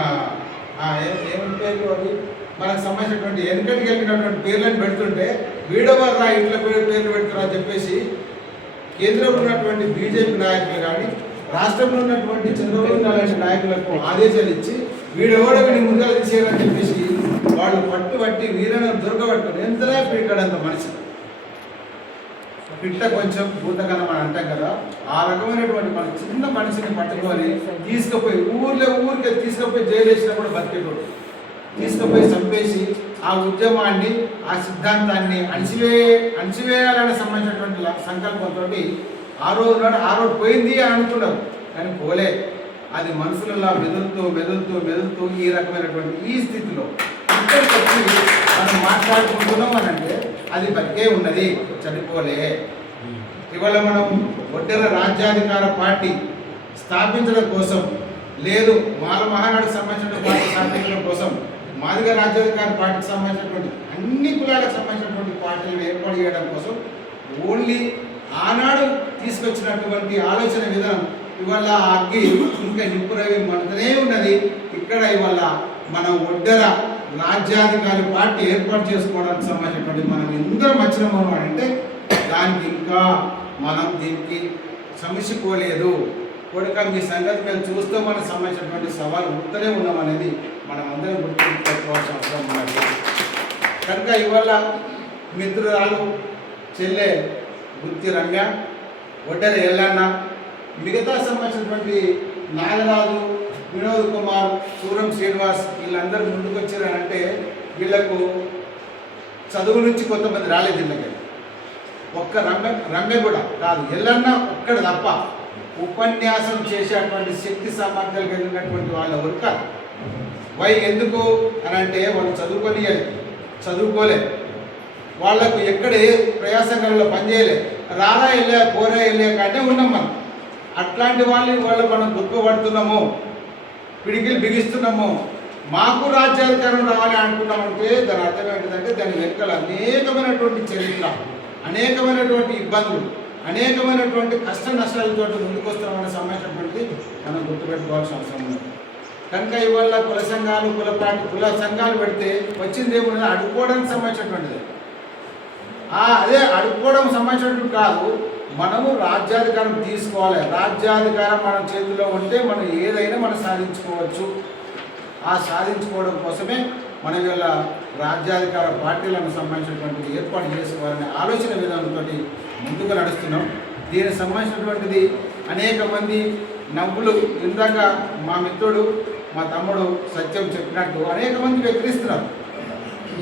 ఏమి పేరు అది మనకు సంబంధించినటువంటి వెనుకటికి వెళ్ళినటువంటి పేర్లను పెడుతుంటే వీడవర్రా ఇట్ల పేర్లు పెడుతున్నా అని చెప్పేసి కేంద్రంలో ఉన్నటువంటి బీజేపీ నాయకులు కానీ రాష్ట్రంలో ఉన్నటువంటి చంద్రబాబు నాయుడు నాయకులకు ఆదేశాలు ఇచ్చి వీడెవడో వీడిని ముందుగా తీసేయాలని చెప్పేసి వాళ్ళు పట్టుబట్టి వీరను దొరకబట్టుకుని ఎంతలా పీకడంత మనిషి పిట్ట కొంచెం భూతకనం అని అంటాం కదా, ఆ రకమైనటువంటి మన చిన్న మనిషిని పట్టుకొని తీసుకుపోయి ఊరికే తీసుకుపోయి జైలు వేసినప్పుడు బతికేటోడు తీసుకుపోయి చంపేసి ఆ ఉద్యమాన్ని, ఆ సిద్ధాంతాన్ని అణిచివేయాలని సంబంధించినటువంటి సంకల్పంతో ఆ రోజు పోయింది అని అనుకున్నారు. కానీ పోలే, అది మనసులలో మెదులుతూ ఈ రకమైనటువంటి ఈ స్థితిలో ఇక్కడికి వచ్చి మనం మాట్లాడుకుంటున్నాం అని అంటే అది బతికే ఉన్నది, చనిపోలే. ఇవాళ మనం ఒడ్డెర రాజ్యాధికార పార్టీ స్థాపించడం కోసం లేదు, మాల మహానాడుకు సంబంధించిన పార్టీ స్థాపించడం కోసం, మాదిగ రాజ్యాధికార పార్టీకి సంబంధించినటువంటి అన్ని కులాలకు సంబంధించినటువంటి పార్టీలను ఏర్పాటు చేయడం కోసం ఓన్లీ ఆనాడు తీసుకొచ్చినటువంటి ఆలోచన విధానం ఇవాళ అగ్గి ఇంకా నిప్పురవి మనతోనే ఉన్నది. ఇక్కడ ఇవాళ మనం ఒడ్డెర రాజ్యాధికారి పార్టీ ఏర్పాటు చేసుకోవడానికి సంబంధించినటువంటి మనం ఎందరం వచ్చినాము అంటే దానికి ఇంకా మనం దీనికి సమస్యపోలేదు. కొడుక మీ సంగతి మేము చూస్తూ మనకు సంబంధించినటువంటి సవాలు గుర్తునే ఉన్నామనేది మనం అందరం గుర్తుపెట్టుకోవాల్సిన అవసరం ఉన్నది. కనుక ఇవాళ మిత్రురాలు చెల్లె గుత్తి రమ్య, ఒడ్డెర ఎల్లన్న, మిగతా సంబంధించినటువంటి నాగరాజు, వినోద్ కుమార్, సూరం శ్రీనివాస్ వీళ్ళందరూ ముందుకు వచ్చారంటే వీళ్ళకు చదువు నుంచి కొంతమంది రాలేదు. ఇళ్ళకి ఒక్క రమ్య కూడా కాదు, ఎల్లన్న ఒక్కడ తప్ప ఉపన్యాసం చేసేటువంటి శక్తి సామర్థ్యాలు కలిగినటువంటి వాళ్ళ వర్క వై ఎందుకు అని అంటే వాళ్ళు చదువుకోలే, వాళ్ళకు ఎక్కడ ఏ ప్రయాసంగాల్లో పనిచేయలే, రారా వెళ్ళా పోరా వెళ్ళే కంటే ఉన్నాం మనం. అట్లాంటి వాళ్ళు మనం దుఃఖపడుతున్నాము, పిడికిలు బిగిస్తున్నాము, మాకు రాజ్యాధికారం రావాలి అనుకున్నామంటే దాని అర్థం ఏంటిదంటే దాని వెనుకల అనేకమైనటువంటి చరిత్ర, అనేకమైనటువంటి ఇబ్బందులు, అనేకమైనటువంటి కష్ట నష్టాలతో ముందుకు వస్తున్నామనే సంబంధించినటువంటిది మనం గుర్తుపెట్టుకోవాల్సిన అవసరం ఉంది. కనుక ఇవాళ కుల సంఘాలు పెడితే వచ్చింది ఏముంది, అడుక్కోవడానికి సంబంధించినటువంటిది. అదే అడుక్కోవడం సంబంధించినటువంటి కాదు, మనము రాజ్యాధికారం తీసుకోవాలి. రాజ్యాధికారం మన చేతిలో ఉంటే మనం ఏదైనా మనం సాధించుకోవచ్చు. ఆ సాధించుకోవడం కోసమే మనం ఇవాళ రాజ్యాధికార పార్టీలకు సంబంధించినటువంటి ఏర్పాటు చేసుకోవాలనే ఆలోచన విధానంతో ముందుకు నడుస్తున్నాం. దీనికి సంబంధించినటువంటిది అనేక మంది నవ్వులు, ఇందాక మా మిత్రుడు మా తమ్ముడు సత్యం చెప్పినట్టు అనేక మంది వ్యతిరిస్తున్నారు.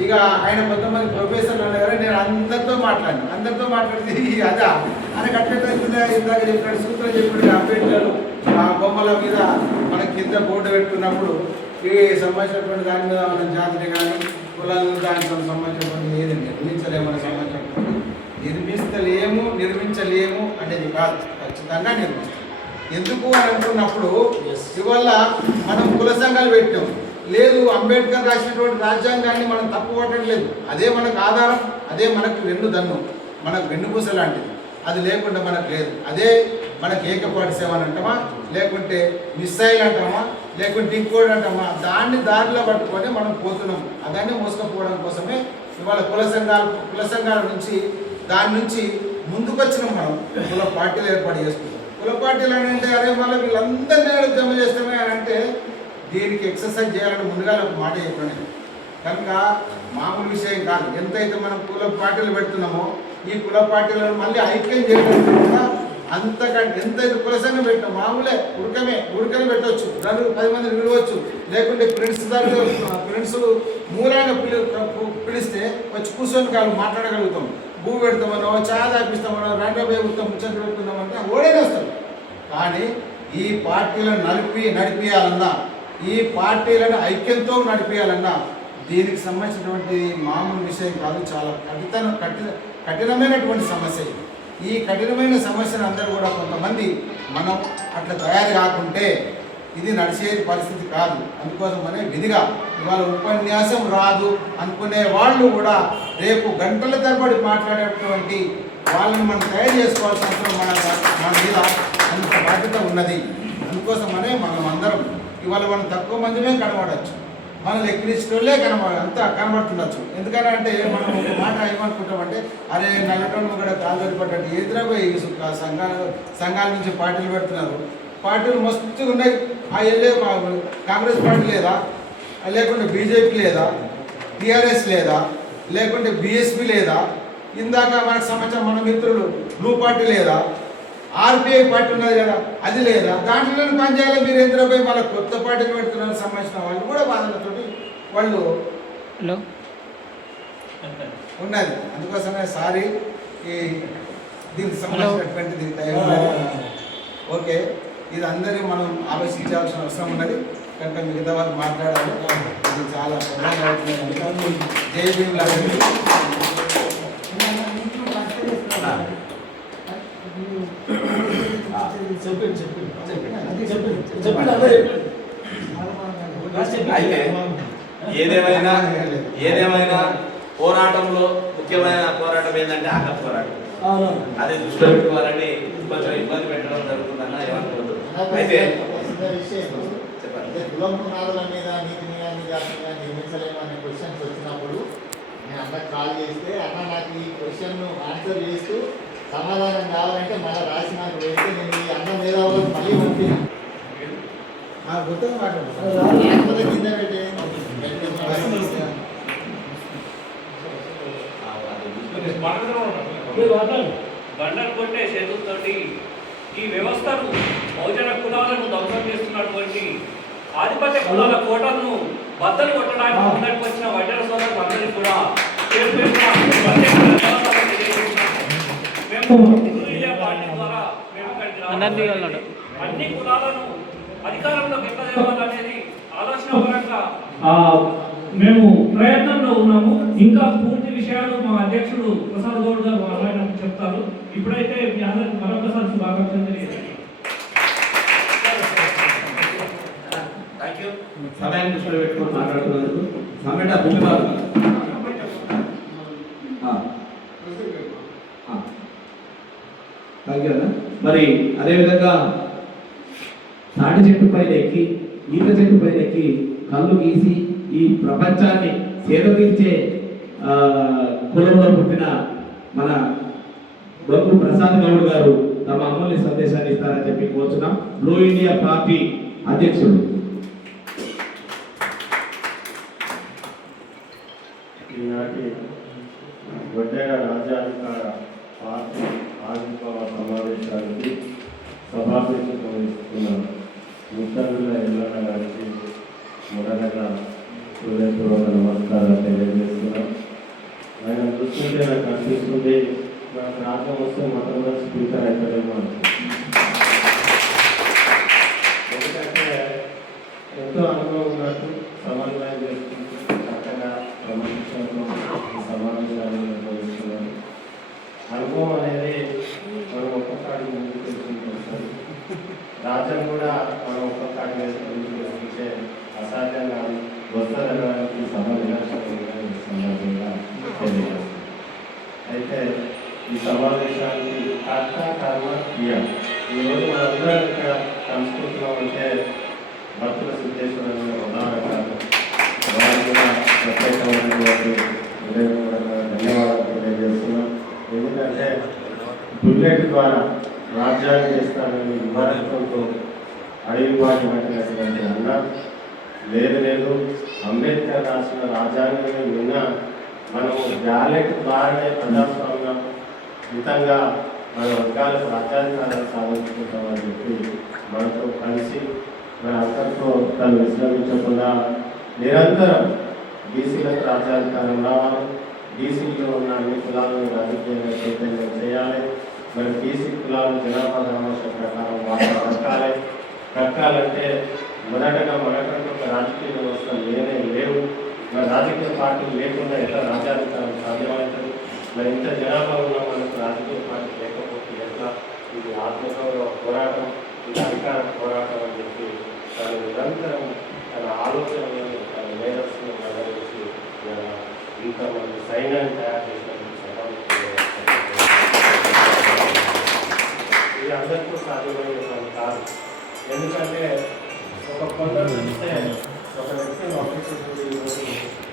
ఇక ఆయన కొంతమంది ప్రొఫెసర్లు అన్నారు, నేను అందరితో మాట్లాడింది అదా అని కట్టెట్టుందా, ఇందాక చెప్పినట్టు సూత్రం చెప్పినట్టు అంబేద్కర్ ఆ బొమ్మల మీద మన కింద బోర్డు పెట్టుకున్నప్పుడు ఈ సంబంధించినటువంటి దాని మీద మనం జాతిని కానీ కులాలను దానికి సంబంధించినటువంటి ఏది నిర్మించలేమని సంబంధించినటువంటి నిర్మించలేము అనేది కాదు, ఖచ్చితంగా నిర్మిస్తాం. ఎందుకు అని అనుకున్నప్పుడు ఇవాళ మనం కుల సంఘాలు పెట్టాం, లేదు అంబేద్కర్ రాసినటువంటి రాజ్యాంగాన్ని మనం తప్పుపట్టడం లేదు. అదే మనకు ఆధారం, అదే మనకు వెన్నుదన్ను, మనకు వెన్నుపూస లాంటిది. అది లేకుండా మనకు లేదు. అదే మనకు ఏకపాటి సేవ అని అంటామా, లేకుంటే మిస్సైల్ అంటామా, లేకుంటే ఇంకోటి అంటామా, దాన్ని దారిలో పట్టుకొని మనం పోతున్నాం. అదాన్ని మోసుకపోవడం కోసమే ఇవాళ కుల సంఘాల నుంచి దాని నుంచి ముందుకు వచ్చినాం. మనం కుల పార్టీలు ఏర్పాటు చేసుకుంటాం. కుల పార్టీలు అని అంటే అరే మళ్ళీ వీళ్ళందరినీ జమ చేస్తామే అని అంటే దీనికి ఎక్సర్సైజ్ చేయాలని ముందుగా ఒక మాట చెప్పాను. కనుక మామూలు విషయం కాదు. ఎంతైతే మనం కుల పార్టీలు పెడుతున్నామో ఈ కుల పార్టీలను మళ్ళీ ఐక్యం చేయడం కూడా అంతకంటే ఎంతైతే కుల సంఘం పెట్టినాం మామూలే ఉడకనే పెట్టవచ్చు, 10 మందిని విడవచ్చు, లేకుంటే ఫ్రెండ్స్ మూలంగా పిలిస్తే వచ్చి కూర్చొని కాదు మాట్లాడగలుగుతాం. భూ పెడతామనో, చాయ్ తాపిస్తామనో, రెండో వేపుతాం, ముచ్చట్లు పెడుతున్నామంటే ఓడేనే వస్తాం. కానీ ఈ పార్టీలను నడిపియాలన్నా, ఈ పార్టీలను ఐక్యంతో నడిపియాలన్నా దీనికి సంబంధించినటువంటి మామూలు విషయం కాదు. చాలా కఠినమైనటువంటి సమస్య. ఈ కఠినమైన సమస్యను అందరూ కూడా కొంతమంది మనం అట్లా తయారు కాకుంటే ఇది నడిచేది పరిస్థితి కాదు. అందుకోసమనే విధిగా ఇవాళ ఉపన్యాసం రాదు అనుకునే వాళ్ళు కూడా రేపు గంటల తరబడి మాట్లాడేటువంటి వాళ్ళని మనం తయారు చేసుకోవాల్సిన అవసరం మన మీద అంత బాధ్యత ఉన్నది. అందుకోసమనే మనం అందరం ఇవాళ మనం తక్కువ మందిమే కనబడవచ్చు, మనం ఎక్కిరించే అంతా కనబడుతుండొచ్చు. ఎందుకంటే మనం ఒక మాట ఏమనుకుంటామంటే అరే నల్లటోళ్ళు కూడా కాలు పడ్డట్టు ఎదురా పోయి సంఘాల నుంచి పార్టీలు పెడుతున్నారు. పార్టీలు మస్తుగా ఉన్నాయి. వెళ్ళే కాంగ్రెస్ పార్టీ లేదా, లేకుంటే బీజేపీ లేదా, టీఆర్ఎస్ లేదా, లేకుంటే బీఎస్పీ లేదా, ఇందాక మనకు సంబంధించిన మన మిత్రులు బ్లూ పార్టీ లేదా, ఆర్పిఐ పార్టీ ఉన్నది కదా అది లేదా, దాంట్లో పని చేయాలి. మీరు ఎందుకు మళ్ళీ కొత్త పార్టీలు పెడుతున్నారు సంబంధించిన వాళ్ళు కూడా బాధలతోటి వాళ్ళు ఉన్నది. అందుకోసమే సారీ ఈ దీనికి సంబంధించినటువంటిది ఓకే, ఇది అందరినీ మనం ఆలోచించాల్సిన అవసరం ఉన్నది. కనుక మిగతా వాళ్ళు మాట్లాడాలి. ఇది చాలా జై భీమ్ లాంటి అయితే ఏదేమైనా పోరాటంలో ముఖ్యమైన పోరాటం ఏంటంటే ఆకలి పోరాటం. అది దృష్టిలో పెట్టుకోవాలని కొంచెం ఇబ్బంది పెట్టడం జరుగుతుందన్న ఏమనుకోవద్దు. అయితే కులం పునాదుల మీద నీతిని కానీ జాతిని కానీ నిర్మించలేము అనే క్వశ్చన్స్ వచ్చినప్పుడు నేను అన్నకు కాల్ చేస్తే అన్న నాకు ఈ క్వశ్చన్ ఆన్సర్ చేస్తూ సమాధానం కావాలంటే మళ్ళీ రాసి నాకు వేస్తే నేను ఈ అన్న మేధావులకు మళ్ళీ పంపిన గుర్తుగా లేకపోతే కింద పెట్టే బండలు కొట్టే చేతులతోటి ఈ వ్యవస్థను బహుజన కులాలను ధ్వంసం చేస్తున్నటువంటి ఆధిపత్య కులాల కోటలను బద్దలు కొట్టడానికి ముందరికి వచ్చిన వడ్డల సోదరులు అందరికీ కూడా పార్టీ ద్వారా మేము అన్ని కులాలను అధికారంలోకి ఎట్లా తేవాలనేది ఆలోచన పరంగా మేము ప్రయత్నంలో ఉన్నాము. ఇంకా పూర్తి విషయాలు మా అధ్యక్షుడు ప్రసాద్ గౌడ్ గారు మాట్లాడినప్పుడు చెప్తారు. ఇప్పుడైతే మీ అందరికి మరొకసారి శుభాకాంక్షలు తెలియజేస్తాను. సమయాన్ని దృష్టిలో పెట్టుకొని మాట్లాడుతున్నందుకు సమ్మెట భూమిపాలు మరి అదేవిధంగా తాటి చెట్టు పైన ఎక్కి ఈత చెట్టు పైన ఎక్కి కళ్ళు గీసి ఈ ప్రపంచాన్ని సేదతీర్చే కులంలో పుట్టిన మన బొగ్గు ప్రసాద్ గౌడ్ గారు తమ అమూల్య సందేశాన్ని ఇస్తారని చెప్పి కోరుచున్నాం. బ్లూ ఇండియా పార్టీ అధ్యక్షుడు. ఈనాటి వడ్డేర రాజ్యాధికార పార్టీ ఆవిర్భావ సమావేశానికి సభాపతిత్వం వహిస్తున్న ముత్తగుళ్ళ ఎల్లన్న గారికి మొదటగా హృదయపూర్వక నమస్కారాలు తెలియజేస్తున్నాం. ఆయన చూస్తుంటే నాకు అనిపిస్తుంది నాకు రాజ్యం వస్తే మొట్టమొదటి స్పీకర్ అయిపోయేమో ఎందుకంటే ఎంతో అనుభవం ఉన్నట్టు సమన్వయం చేసుకుంటూ చక్కగా క్రమశిక్షణలో సమావేశాన్ని నిర్వహిస్తున్నాను. అనుభవం అనేది మనం ఒక్కొక్కటి ముందుకు తెలుసుకుంటూ వస్తుంది. రాజ్యం కూడా మనం ఒక్కొక్కటి వేసుకుంటే అసాధ్యంగా వస్తుందనడానికి సభ వినాశనంగా సందర్భంగా తెలియజేస్తుంది. అయితే ఈ సమావేశానికి కర్త కర్మ క్రియ ఈరోజు మనందరం ఇక్కడ సంస్కృతిలో ఉంటే భక్తుల సిద్ధేశ్వరుని ఉదాహరణ వారికి కూడా ప్రత్యేకమైనటువంటి ధన్యవాదాలు తెలియజేస్తున్నాం. ఎందుకంటే బుల్లెట్ ద్వారా రాజ్యాన్ని చేస్తానని విమర్శంతో అడవి బాటి పట్టినటువంటి అన్న లేదు అంబేద్కర్ రాసిన రాజ్యాంగం విన్న మనము బ్యాలెట్ ద్వారానే ప్రజాస్వామ్యం హితంగా మన వర్గాలకు రాజ్యాధికారాలు సాధించుకుంటామని చెప్పి మనతో కలిసి మన అందరితో తను విశ్రమించకుండా నిరంతరం బీసీలకు రాజ్యాధికారం రావాలి, బీసీలో ఉన్న అన్ని కులాలను రాజకీయంగా చైతన్యం చేయాలి, మరి బీసీ కులాలు జనాభా సమావేశం ప్రకారం వాటి దక్కాలంటే మొదటగా మనకంటూ ఒక రాజకీయ వ్యవస్థ లేవు. మరి రాజకీయ పార్టీలు లేకుండా ఎట్లా రాజ్యాధికారం సాధ్యమవుతుంది? మరి ఇంత జనాభా ఉన్న మనకు రాజకీయ పార్టీ లేకపోతే ఎట్లా? ఇది ఆత్మగౌరవ పోరాటం, ఇది అధికార పోరాటం అని చెప్పి తను నిరంతరం తన ఆలోచనలను తన మేధస్సును బదలించి ఇంతమంది సైన్యాన్ని తయారు చేసినందుకు ఇది అందరికీ సాధ్యమైనటువంటి కాదు. ఎందుకంటే ఒక కొండను చూస్తే ఒక వ్యక్తిని ఆఫీసు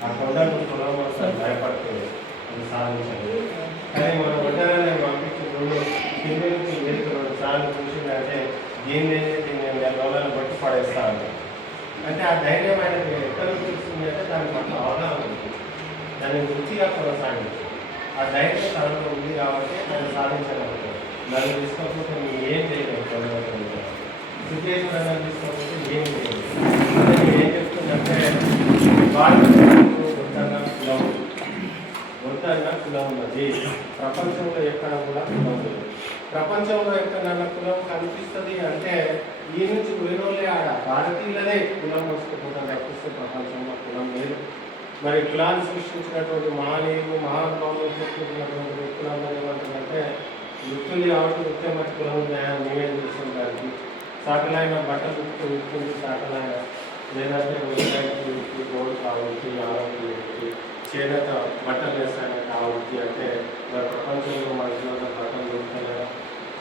ఆ కొండను కులం భయపడితే అది సాధించాలి. కానీ మన వడ్డారాన్ని పంపించినప్పుడు కింద నుంచి వేదిక 2 సార్లు చూసిందంటే దీన్ని నేను రోజులను బట్టి పడేస్తాను అంటే ఆ ధైర్యం ఆయనకి ఎక్కడ చూస్తుంది అంటే దాని పట్ల అవగాహన ఉంది, దాన్ని వృత్తిగా కొనసాగించి ఆ ధైర్యం తనలో ఉంది కాబట్టి ఆయన సాధించగలుగుతాడు. నన్ను తీసుకోకపోతే నేను ఏం చేయలేదు, సిచ్యువేషన్ అన్నది తీసుకోకపోతే ఏం చేయలేదు. ఏం చెప్తుందంటే ఒంటరిగా కులం ఉన్నది. ప్రపంచంలో ఎక్కడ కూడా కులం లేదు. ప్రపంచంలో ఎక్కడన్నా కులం కనిపిస్తుంది అంటే ఈ నుంచి వేరే ఆడ భారతీయులనే కులం వస్తుకుంటాం తప్పిస్తే ప్రపంచంలో కులం లేదు. మరి కులాన్ని సృష్టించినటువంటి మహనీయులు మహానుభావులు చెప్పుకున్నటువంటి వ్యక్తులందరూ ఏమంటారంటే వృత్తులు కాబట్టి వృత్తి మట్టి కులం ఉన్నాయని మేమేం చేసిన దానికి సాకలైన బట్టలు వృత్తి సాకలైన లేదంటే వృత్తి గోడు కావచ్చు ఆరోగ్య వృత్తి చేనేత బట్టలు వేస్తాయని కావచ్చు. అంటే మరి ప్రపంచంలో మనుషులలో బట్టలు దొరుకుతలేవా?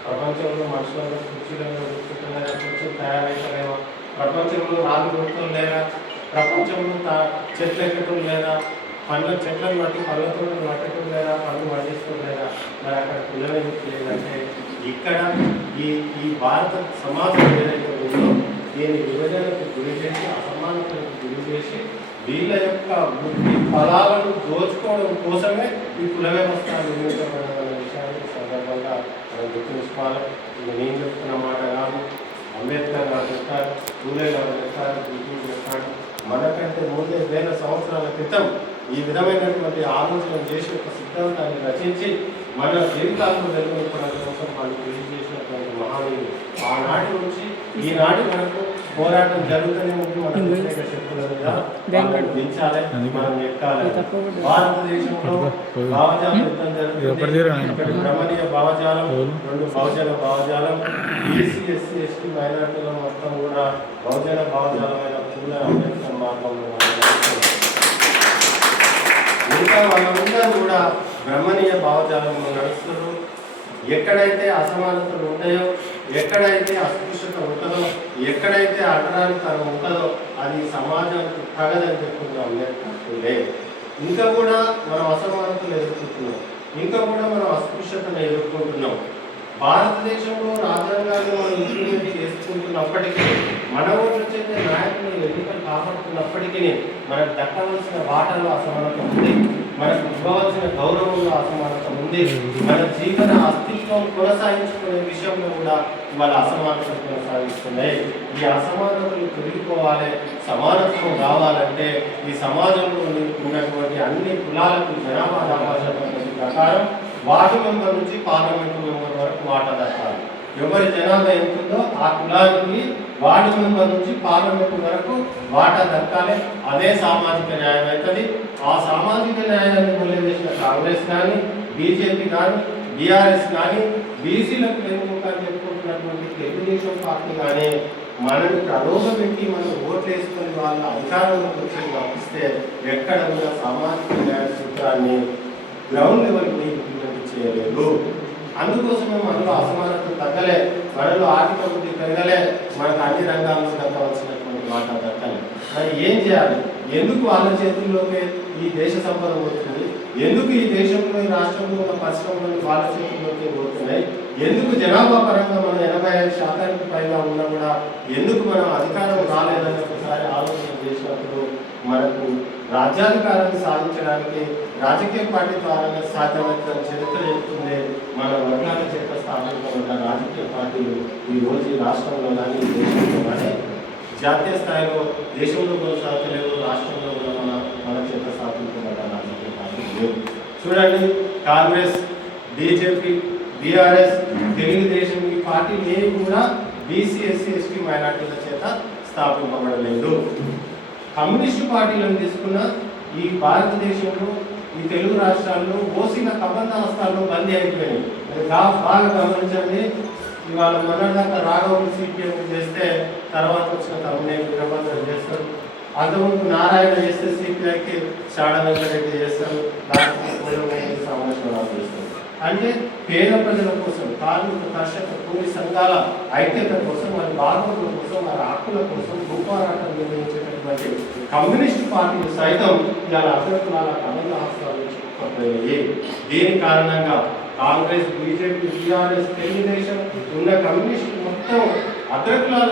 ప్రపంచంలో మనుషులలో కుర్చీలలో దొరుకుతున్నాయా? కుర్చీలు తయారైతలేవా? ప్రపంచంలో రాళ్ళు దొరుకుతం లేదా? ప్రపంచంలో చెట్లు ఎక్కడం లేదా? పండ్ల చెట్లను బట్టి పళ్ళతో పట్టడం లేదా? పళ్ళు పండిస్తూ లేదా? మరి అక్కడ పిల్లలు లేదంటే ఇక్కడ ఈ భారత సమాజం ఏదైతే ఉందో దీని విభజనకు గురి చేసి అసమానతకు గురి చేసి వీళ్ళ యొక్క వృత్తి ఫలాలను దోచుకోవడం కోసమే ఈ కుల వ్యవస్థ నిర్మించబడిన విషయాన్ని సందర్భంగా మనం గుర్తుంచుకోవాలి. ఇది నేను చెప్తున్న మాట కాదు, అంబేద్కర్ గారు చెప్పారు, పూలే గారు చెప్పారు, బీజీ చెప్పారు. మనకంటే ముందే 1000 సంవత్సరాల క్రితం ఈ విధమైనటువంటి ఆలోచన చేసి ఒక సిద్ధాంతాన్ని రచించి మన జీవితాలను వెలువెప్పడం కోసం వాళ్ళు కృషి చేసినటువంటి మహానీయులు. ఆనాటి నుంచి ఈనాటి వరకు పోరాటం జరుగుతూనే ఉంది. మన వ్యతిరేక శక్తుల మీద వాళ్ళని దించాలి, మనం ఎక్కాలి. భారతదేశంలో భావజాల యుద్ధం జరుగుతుంది. ఒకటి బ్రహ్మణీయ భావజాలం, రెండు బహుజన భావజాలం. బీసీ ఎస్సీ ఎస్టీ మైనార్టీల మొత్తం కూడా బహుజన భావజాలమైన పూల అంబేద్కర్ మార్గంలో ఇంకా వాళ్ళందరూ కూడా బ్రహ్మణీయ భావజాలంలో నడుస్తారు. ఎక్కడైతే అసమానతలు ఉంటాయో, ఎక్కడైతే అస్పృశ్యత ఉంటుందో, ఎక్కడైతే అడ్డరానితనం ఉంటుందో అది సమాజానికి తగదని చెప్పుకుంటాం అంబేద్కర్. ఇంకా కూడా మనం అసమానతలు ఎదుర్కొంటున్నాం, ఇంకా కూడా మనం అస్పృశ్యతను ఎదుర్కొంటున్నాం. భారతదేశంలో రాజ్యాంగాన్ని మనం ఇంప్లిమెంట్ చేసుకుంటున్నప్పటికీ, మన ఊళ్ళో చేసే నాయకులు ఎన్నికలు కాపాడుతున్నప్పటికీ మనకు దక్కవలసిన వాటాలో అసమానత ఉంది, మనకు ఇవ్వవలసిన గౌరవంలో అసమానత ఉంది, మన జీవన అస్తిత్వం కొనసాగించుకునే విషయంలో కూడా ఇవాళ అసమానతలు కొనసాగిస్తున్నాయి. ఈ అసమానతలు తొలగిపోవాలి, సమానత్వం రావాలంటే ఈ సమాజంలో ఉన్నటువంటి అన్ని కులాలకు జనాభా రావాల్సిన ప్రకారం వార్డు మెంబర్ నుంచి పార్లమెంటు మెంబర్ వరకు వాటా దక్కాలి. ఎవరి జనాభా ఎంతుందో ఆ కులానికి వార్డు మెంబర్ నుంచి పార్లమెంటు వరకు వాటా దక్కాలి. అదే సామాజిక న్యాయం అవుతుంది. ఆ సామాజిక న్యాయాన్ని కొలివేసిన కాంగ్రెస్ కానీ, బీజేపీ కానీ, బీఆర్ఎస్ కానీ, బీసీలకు వెనుముకని చెప్పుకుంటున్నటువంటి తెలుగుదేశం పార్టీ కానీ మనల్ని ప్రలోభపెట్టి మనం ఓట్లు వేసుకొని వాళ్ళ అధికారంలోకి వచ్చి పంపిస్తే ఎక్కడ కూడా సామాజిక న్యాయ సూత్రాన్ని గ్రౌండ్ లెవెల్కి ఇంప్లిమెంట్ చేయలేదు. అందుకోసమే మనలో అసమానత తగ్గలే, మనలో ఆర్థిక వృద్ధి పెరగలే, మనకు అన్ని రంగాల్లో దక్కవలసినటువంటి మాట దక్కలే. మరి ఏం చేయాలి? ఎందుకు వాళ్ళ చేతుల్లోకి ఈ దేశ సంపద పోతుంది? ఎందుకు ఈ దేశంలో ఈ రాష్ట్రంలో ఉన్న పరిశ్రమలు వాళ్ళ చేతుల్లోకి పోతున్నాయి? ఎందుకు జనాభా పరంగా మనం 85% పైగా ఉన్నా కూడా ఎందుకు మనం అధికారం రాలేదని ఒకసారి ఆలోచన చేసినప్పుడు మనకు రాజ్యాధికారాన్ని సాధించడానికి రాజకీయ పార్టీ ద్వారా సాధ్యమవుతున్న చరిత్ర చెప్తుంది. మన వర్గాల చేత స్థాపించబడిన రాజకీయ పార్టీలు ఈ రోజు ఈ రాష్ట్రంలో కానీ ఈ దేశంలో కానీ జాతీయ స్థాయిలో దేశంలో కొనసాగలేవు, రాష్ట్రంలో కూడా మన చేత స్థాపించబడ్డ రాజకీయ పార్టీలు లేవు. చూడండి, కాంగ్రెస్, బీజేపీ, బీఆర్ఎస్, తెలుగుదేశం ఈ పార్టీలు ఏవి కూడా బీసీ ఎస్సీ ఎస్టీ మైనార్టీల చేత స్థాపింపబడలేదు. కమ్యూనిస్టు పార్టీలను తీసుకున్న ఈ భారతదేశంలో ఈ తెలుగు రాష్ట్రాల్లో ఓసీల కబంధాస్తాల్లో బందీ అయిపోయినాయి. బాగా గమనించండి. ఇవాళ మొన్నదాకా రాఘవులు సిపిఎం చేస్తే తర్వాత వచ్చిన తమ్ముడే వీరభద్ర చేస్తారు, అంతకుముందు నారాయణ చేస్తే సిపిఐకి శాడ వెంకటరెడ్డి చేస్తారు, సంరక్షణ చేస్తారు. అంటే పేద ప్రజల కోసం, కార్మిక కర్షక కూలి సంఘాల ఐక్యత కోసం, వారి బాగోగుల కోసం, వారి హక్కుల కోసం భూపోరాటం నిర్వహించేటటువంటి కమ్యూనిస్ట్ పార్టీలు సైతం ఇలా అగ్రకులాల కబంధ హస్తాలు చిక్కుకుపోయాయి. దీని కారణంగా కాంగ్రెస్, బీజేపీ, టీఆర్ఎస్, తెలుగుదేశం ఉన్న కమ్యూనిస్ట్ మొత్తం అగ్రకులాల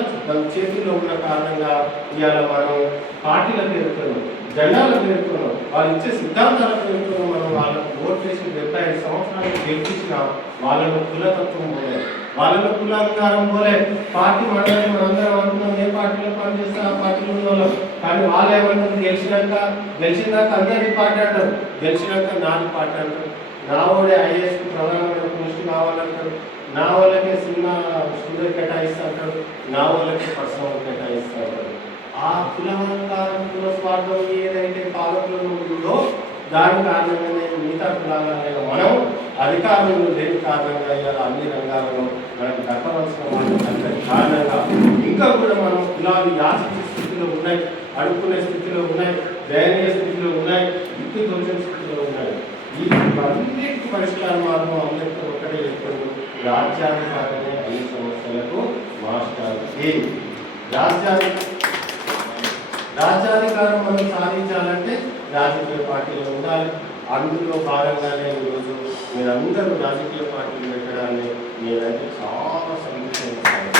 చేతుల్లో ఉన్న కారణంగా ఇవాళ మనం పార్టీల పేరుతున్నాం, జెండాల పేరుతున్నాం, వాళ్ళు ఇచ్చే సిద్ధాంతాల పేరుతున్నాం. మనం వాళ్ళకు ఓట్ చేసి 75 సంవత్సరాలు గెలిపించిన వాళ్ళలో కులతత్వం పోలే, వాళ్ళలో కులాధికారం పోలే. పార్టీ మనల్ని మనందరం అనుకున్నాం ఏ పార్టీలో పనిచేస్తే ఆ పార్టీలో ఉన్న వాళ్ళం. కానీ వాళ్ళు ఏమంటారు? గెలిచినాక అందరి పార్టీ అంటారు, గెలిచినాక నాది పార్టీ అంటారు. నా వాళ్ళే ఐఏఎస్కి ప్రధానమైన పోస్ట్ కావాలంటారు, నా వాళ్ళకే సినిమా స్టూడియో కేటాయిస్తా అంటారు, నా వాళ్ళకి పర్సనల్ కేటాయిస్తా అంటారు. ఆ కులహంకారం, కుల స్వార్థం ఏదైతే పాలకులలో ఉందో దాని కారణంగానే మిగతా కులాలైన మనం అధికారంలో లేని కారణంగా ఇవాళ అన్ని రంగాలలో మనకు దక్కవలసిన వాళ్ళు కారణంగా ఇంకా కూడా మనం కులాలు యాచించే స్థితిలో ఉన్నాయి, అడుక్కునే స్థితిలో ఉన్నాయి, దయనీయ స్థితిలో ఉన్నాయి, దిక్కు దోచని స్థితిలో ఉన్నాయి. ఈ అన్నిటికీ పరిష్కార మార్గం అంబేద్కర్ ఒక్కటే చెప్పారు, రాజ్యాధికారమే అన్ని సమస్యలకు మార్చాలి. రాజ్యాధికారం మనం సాధించాలంటే రాజకీయ పార్టీలు ఉండాలి. అందులో భాగంగానే ఈరోజు మీరందరూ రాజకీయ పార్టీలు పెట్టడాన్ని నేనైతే చాలా సంతోషిస్తాను.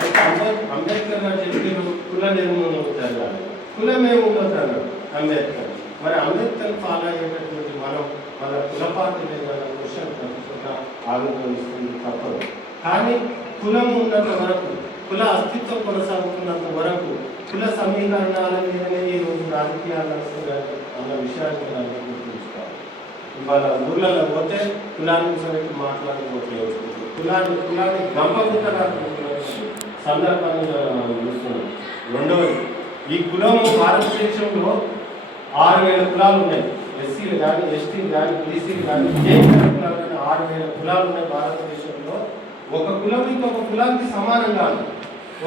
అయితే అంబేద్కర్ గారు చెప్పిన కుల నిర్మూలన జరగాలి, కులమే ఉండదు అన్నాడు అంబేద్కర్. మరి అంబేద్కర్ ఫాలో అయ్యేటటువంటి మనం మన కుల పార్టీ మీద క్వశ్చన్ తప్పకుండా ఆవిర్భవిస్తుంది తప్పదు. కానీ కులం ఉన్నంత వరకు, కుల అస్తిత్వం కొనసాగుతున్నంత వరకు కుల సమీకరణాల మీదనే ఈరోజు రాజకీయాలు నడుస్తున్నాయి అన్న విషయాన్ని అందరూ గుర్తుంచుకోవాలి. ఇవాళ ఊళ్ళలో పోతే కులాన్ని కూర్చోబెట్టి మాట్లాడుకోవట్లేదు, కులాన్ని గంపగుంటగా సందర్భాన్ని మనం చూస్తున్నాం. రెండవది, ఈ కులం భారతదేశంలో 6,000 కులాలు ఉన్నాయి. ఎస్సీలు కానీ, ఎస్టీలు కానీ, బీసీలు కానీ, ఏ కులాలు కానీ 6,000 కులాలు ఉన్నాయి భారతదేశంలో. ఒక కులం ఇంకొక కులానికి సమానం కాదు.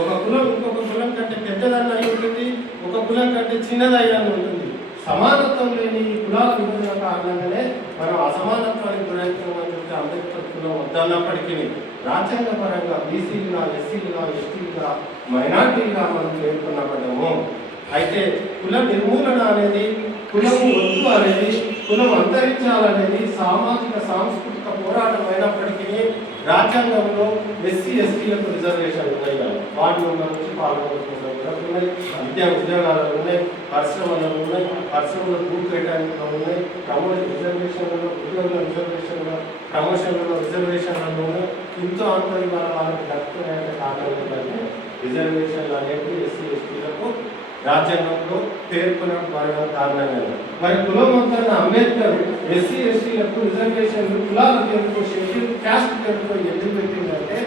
ఒక కులం ఇంకొక కులం కంటే పెద్దదన్న అయి ఉంటుంది, ఒక కులం కంటే చిన్నదైనా ఉంటుంది. సమానత్వం లేని ఈ కులాల విభజన కారణంగానే మనం అసమానత్వానికి గురవుతున్నామని చెప్పి అంబేద్కర్ కులం వద్దన్నప్పటికీ రాజ్యాంగపరంగా బీసీలుగా, ఎస్సీలుగా, ఎస్టీలుగా, మైనార్టీలుగా మనం పేర్కొనబడ్డాము. అయితే కుల నిర్మూలన అనేది, కులము వద్దు అనేది, కులం అంతరించాలనేది సామాజిక సాంస్కృతిక పోరాటం అయినప్పటికీ రాజ్యాంగంలో ఎస్సీ ఎస్టీలకు రిజర్వేషన్లు ఉన్నాయి కదా, వాటి నుంచి పాల్గొనుకున్నాయి. విద్యా ఉద్యోగాలు ఉన్నాయి, పరిశ్రమలు ఉన్నాయి, పరిశ్రమలు భూ కేటాయింపులు ఉన్నాయి, రిజర్వేషన్లలో, ఉద్యోగుల రిజర్వేషన్లో, ప్రమోషన్లలో రిజర్వేషన్లలో ఉన్నాయి. ఇంతో అంత వాళ్ళకి దక్కునే కారణం ఏంటంటే రిజర్వేషన్లు అనేవి ఎస్సీ ఎస్టీలకు రాజ్యాంగంలో పేర్కొనబడిన కారణంగా. మరి కులం మొత్తాన్ని అంబేద్కర్ ఎస్సీ ఎస్టీలకు రిజర్వేషన్లు కులాల పేరుతో, షెడ్యూల్ క్యాస్ట్ పేరుతో ఎందుకు పెట్టిందంటే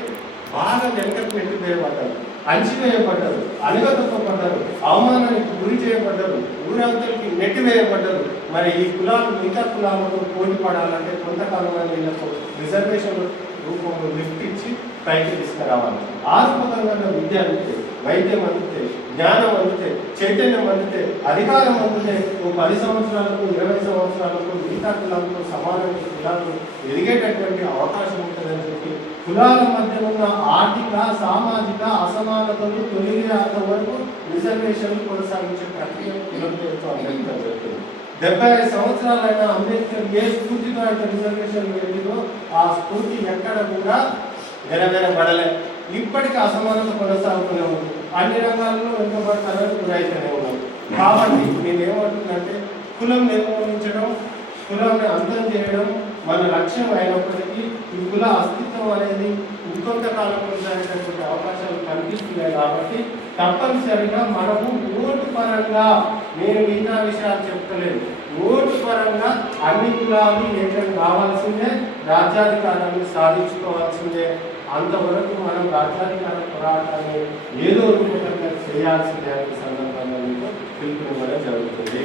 బాగా వెనకకు పెట్టివేయబడ్డారు, అణచివేయబడ్డారు, అణగదొక్కబడ్డారు, అవమానానికి గురి చేయబడ్డారు, ఊరందరికి నెట్టివేయబడ్డారు. మరి ఈ కులాలు మిగతా కులాలతో పోటీ పడాలంటే కొంతకాలంగా వీళ్ళకు రిజర్వేషన్ రూపంలో లిఫ్ట్ ఇచ్చి పైకి తీసుకురావాలి. ఆరోగ్యంగా విద్య అందితే, వైద్యం అందితే, జ్ఞానం అందితే, చైతన్యం అందితే, అధికారం అందితే 10 సంవత్సరాలకు 20 సంవత్సరాలకు మిగతా కులాలతో సమానంగా కులాలు ఎదిగేటటువంటి అవకాశం ఉంటుందని చెప్పి కులాల మధ్య ఉన్న ఆర్థిక సామాజిక అసమానతలు తొలగినంత వరకు రిజర్వేషన్లు కొనసాగించే ప్రక్రియ కులం పేరుతో అంబేద్కర్ చెప్తుంది. 75 సంవత్సరాలైన అంబేద్కర్ ఏ స్ఫూర్తితో అయితే రిజర్వేషన్లు వెళ్ళిందో ఆ స్ఫూర్తి ఎక్కడ కూడా నెరవేరబడలే. ఇప్పటికీ అసమానత కొనసాగుతూనే ఉంది. అన్ని రంగాల్లో వెనుకబడతారని గురైతేనే ఉన్నారు. కాబట్టి నేనేమంటున్నానంటే కులం నిర్మూలించడం, కులాన్ని అంతం చేయడం మన లక్ష్యం అయినప్పటికీ ఈ కుల అస్తిత్వం అనేది ఇంకొంతకాలం కొనసాగేటటువంటి అవకాశాలు కనిపిస్తున్నాయి. కాబట్టి తప్పనిసరిగా మనము ఓటు పరంగా, నేను మిగతా విషయాలు చెప్తలేదు, ఓటు పరంగా అన్ని కులాలు ఏకం కావాల్సిందే, రాజ్యాధికారాన్ని సాధించుకోవాల్సిందే. అంతవరకు మనం రాజ్యాధికార పోరాటాన్ని ఏదో రూపంగా చేయాల్సిందే అనే సందర్భంగా మీకు పిలుపునివ్వడం జరుగుతుంది.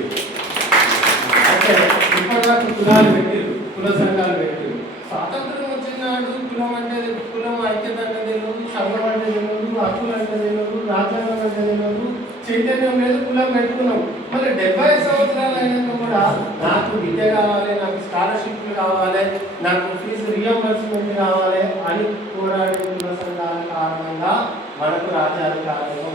అంటే ఇప్పటిదాకా కులాలు పెట్టారు, కుల సంఘాలు పెట్టారు. స్వాతంత్రం వచ్చినాడు కులం అంటే, కులం ఐక్యత అంటే తెలియదు, సంఘం అంటే తెలియదు, హక్కులు అంటే తెలియదు, రాజ్యాంగం అంటే తెలియదు, చైతన్యం లేదు, కులం పెట్టుకున్నాం. మళ్ళీ 70 సంవత్సరాలు అయినాక కూడా నాకు విద్య కావాలి, నాకు స్కాలర్షిప్లు కావాలి, నాకు ఫీజు రియంబర్స్మెంట్ కావాలి అని పోరాడే కుల సంఘాల కారణంగా మనకు రాజ్యాధికారంలో